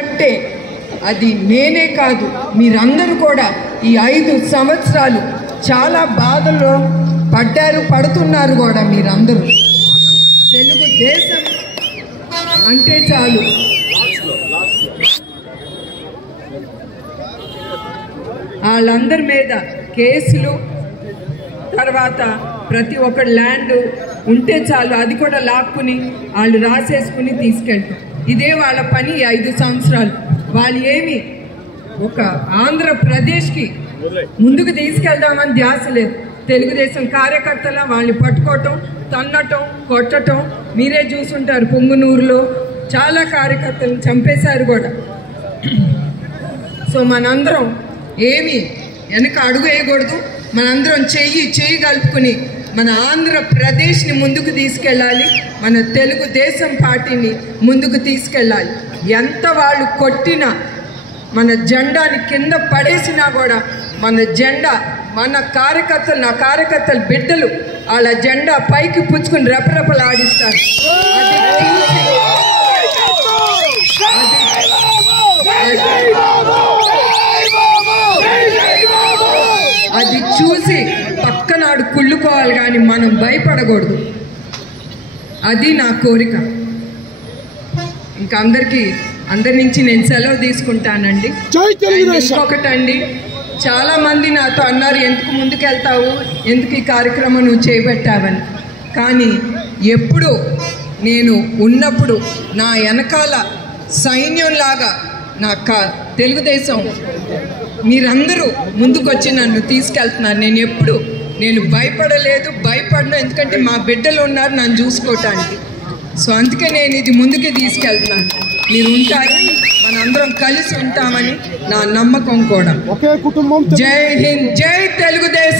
అంటే అది నేనే కాదు, మీరందరూ కూడా ఈ 5 సంవత్సరాలు చాలా బాధల్లో పడుతున్నారు కూడా మీరందరూ. తెలుగుదేశం అంటే చాలు వాళ్ళందరి మీద కేసులు, తర్వాత ప్రతి ఒక్క ల్యాండ్ ఉంటే చాలు అది కూడా లాక్కుని వాళ్ళు రాసేసుకుని తీసుకెళ్తాం. ఇదే వాళ్ళ పని 5 సంవత్సరాలు. వాళ్ళు ఏమి ఒక ఆంధ్రప్రదేశ్కి ముందుకు తీసుకెళ్దామని ధ్యాస లేదు. తెలుగుదేశం కార్యకర్తల వాళ్ళని పట్టుకోవటం, తన్నటం, కొట్టటం మీరే చూసుంటారు. పొంగునూరులో చాలా కార్యకర్తలను చంపేశారు కూడా. సో మనందరం ఏమి వెనక అడుగు వేయకూడదు. మనందరం చెయ్యి కలుపుకుని మన ఆంధ్రప్రదేశ్ని ముందుకు తీసుకెళ్ళాలి. మన తెలుగుదేశం పార్టీని ముందుకు తీసుకెళ్ళాలి. ఎంత వాళ్ళు కొట్టినా, మన జెండాని కింద పడేసినా కూడా మన జెండా, మన కార్యకర్తలు, నా కార్యకర్తల బిడ్డలు వాళ్ళ జెండా పైకి పుచ్చుకుని రెపరెపలు ఆడిస్తారు. అది చూసి పక్కనాడు కుళ్ళుకోవాలి, కానీ మనం భయపడకూడదు. అది నా కోరిక. ఇంకా అందరి నుంచి నేను సెలవు తీసుకుంటానండి. ఇంకొకటండి, చాలా మంది నాతో అన్నారు, ఎందుకు ముందుకెళ్తావు, ఎందుకు ఈ కార్యక్రమం నువ్వు చేపట్టావని. కానీ ఎప్పుడు నేను ఉన్నప్పుడు నా వెనకాల సైన్యంలాగా నా తెలుగుదేశం మీరందరూ ముందుకొచ్చి నన్ను తీసుకెళ్తున్నారు. నేను భయపడను. ఎందుకంటే మా బిడ్డలు ఉన్నారు నన్ను చూసుకోవటానికి. సో అందుకే నేను ఇది ముందుకే తీసుకెళ్తున్నాను. మీరు ఉంటారని, మనందరం కలిసి ఉంటామని నా నమ్మకం కూడా. జై హింద్, జై తెలుగుదేశం.